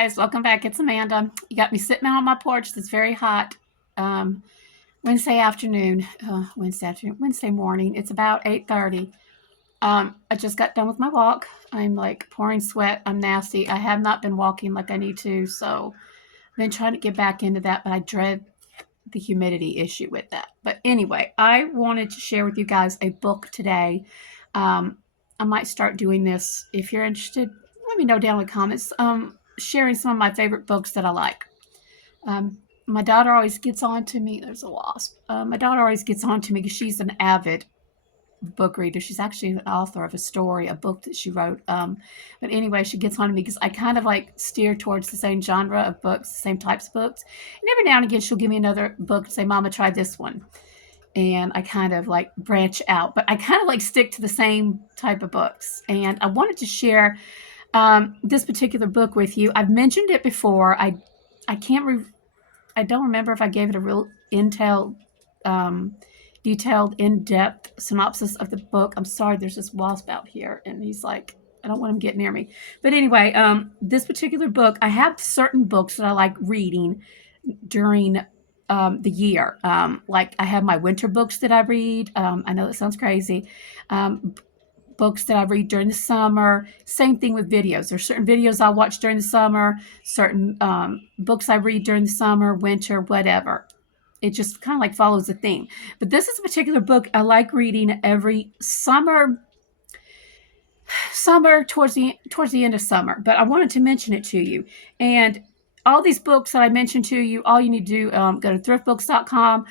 guys, welcome back. It's Amanda. You got me sitting out on my porch. It's very hot. Um, Wednesday morning. It's about 8:30. I just got done with my walk. I'm like pouring sweat. I'm nasty. I have not been walking like I need to, so I've been trying to get back into that, but I dread the humidity issue with that. But anyway, I wanted to share with you guys a book today. I might start doing this. If you're interested, let me know down in the comments. Sharing some of my favorite books that I like. My daughter always gets on to me. There's a wasp. My daughter always gets on to me because she's an avid book reader. She's actually an author of a book that she wrote. But anyway, she gets on to me because I kind of like steer towards the same genre of books, the same types of books. And every now and again, she'll give me another book and say, Mama, try this one. And I kind of like branch out, but I kind of like stick to the same type of books. And I wanted to share this particular book with you. I've mentioned it before. I don't remember if I gave it a real detailed, in-depth synopsis of the book. I'm sorry, there's this wasp out here, and he's like, I don't want him to get near me. But anyway, this particular book, I have certain books that I like reading during the year. Like I have my winter books that I read. I know that sounds crazy. Books that I read during the summer. Same thing with videos. There's certain videos I watch during the summer, certain books I read during the summer, winter, whatever. It just kind of like follows the theme. But this is a particular book I like reading every summer towards the end of summer. But I wanted to mention it to you. And all these books that I mentioned to you, all you need to do, go to thriftbooks.com,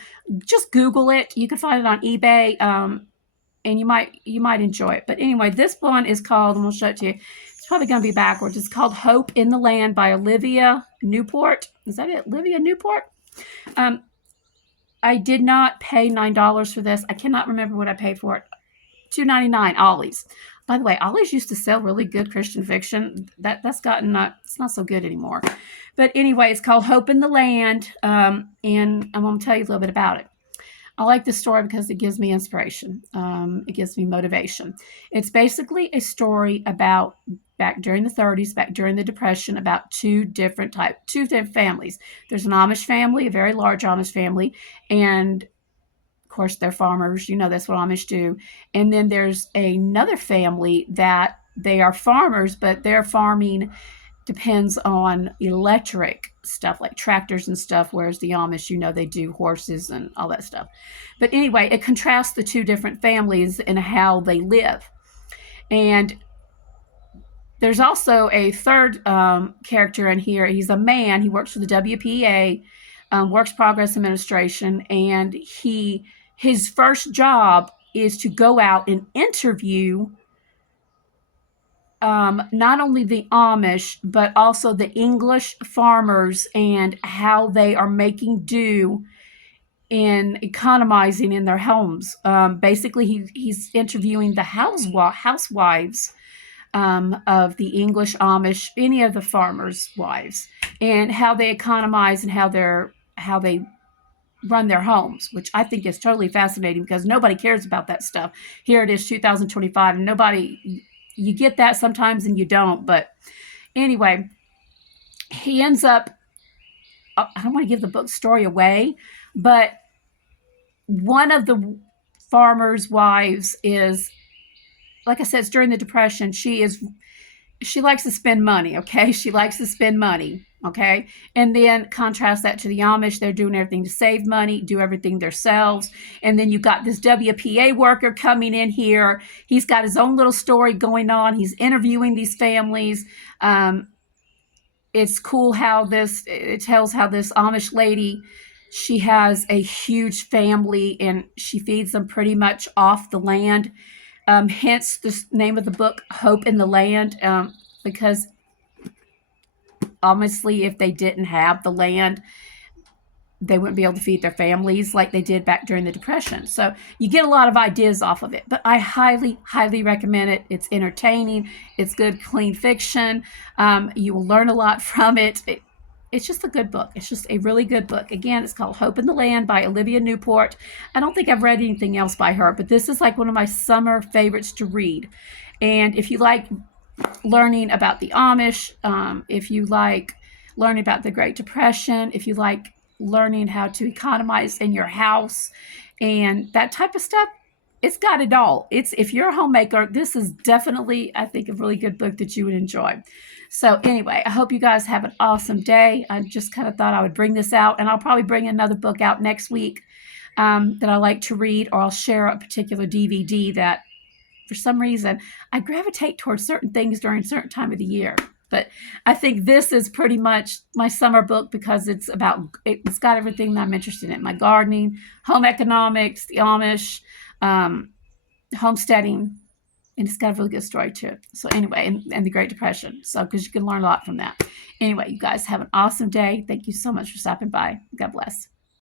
just Google it. You can find it on eBay. And you might enjoy it. But anyway, this one is called, and we'll show it to you. It's probably going to be backwards. It's called Hope in the Land by Olivia Newport. Is that it? Olivia Newport? I did not pay $9 for this. I cannot remember what I paid for it. $2.99, Ollie's. By the way, Ollie's used to sell really good Christian fiction. That's gotten it's not so good anymore. But anyway, it's called Hope in the Land, and I'm going to tell you a little bit about it. I like this story because it gives me inspiration. It gives me motivation. It's basically a story about back during the 30s, back during the Depression, about two different families. There's an Amish family, a very large Amish family, and of course they're farmers. You know that's what Amish do. And then there's another family that they are farmers, but their farming depends on electric stuff like tractors and stuff, whereas the Amish, they do horses and all that stuff. But anyway, it contrasts the two different families and how they live. And there's also a third character in here. He's a man. He works for the WPA, Works Progress Administration, and his first job is to go out and interview not only the Amish, but also the English farmers and how they are making do in economizing in their homes. Basically, he's interviewing the housewives of the English, Amish, any of the farmers' wives, and how they economize and how they run their homes, which I think is totally fascinating because nobody cares about that stuff. Here it is, 2025, and you get that sometimes and you don't. But anyway, he ends up, I don't want to give the book story away, but one of the farmers' wives is, like I said, it's during the Depression. She likes to spend money, okay? She likes to spend money, okay? And then contrast that to the Amish. They're doing everything to save money, do everything themselves. And then you got this WPA worker coming in here. He's got his own little story going on. He's interviewing these families. It's cool how it tells how this Amish lady, she has a huge family and she feeds them pretty much off the land. Hence the name of the book, Hope in the Land, because honestly, if they didn't have the land, they wouldn't be able to feed their families like they did back during the Depression. So you get a lot of ideas off of it, but I highly, highly recommend it. It's entertaining. It's good, clean fiction. You will learn a lot from it. It's just a good book. It's just a really good book. Again, it's called Hope in the Land by Olivia Newport. I don't think I've read anything else by her, but this is like one of my summer favorites to read. And if you like learning about the Amish, if you like learning about the Great Depression, if you like learning how to economize in your house and that type of stuff, it's got it all. It's if you're a homemaker, this is definitely, I think, a really good book that you would enjoy. So anyway, I hope you guys have an awesome day. I just kind of thought I would bring this out, and I'll probably bring another book out next week that I like to read, or I'll share a particular DVD that for some reason I gravitate towards certain things during a certain time of the year. But I think this is pretty much my summer book because it's got everything that I'm interested in: my gardening, home economics, the Amish, homesteading, and it's got a really good story too. So anyway, and the Great Depression. So because you can learn a lot from that. Anyway, you guys have an awesome day. Thank you so much for stopping by. God bless.